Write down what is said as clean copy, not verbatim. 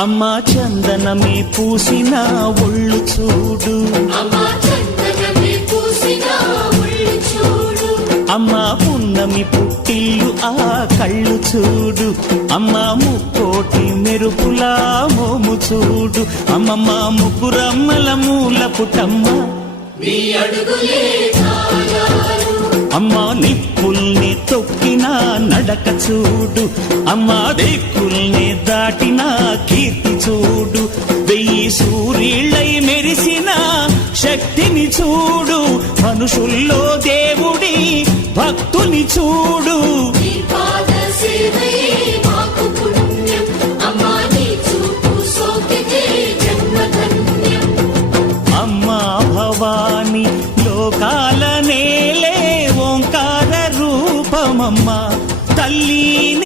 అమ్మా చందనమే పూసిన ఒళ్ళు చూడు, అమ్మా పున్నమి పుట్టిల్లు ఆ కళ్ళు చూడు, అమ్మా ముక్కోటి మెరుపులా మోము చూడు, అమ్మమ్మ ముగ్గురమ్మల మూల పుటమ్మ అమ్మా నిప్పుల్ని తొక్కిన నడక చూడు, అమ్మా దిక్కుల్ని దాటిన కీర్తి చూడు, 1000 సూర్యుళ్ళై మెరిసిన శక్తిని చూడు, మనుషుల్లో దేవుడి భక్తుని చూడు.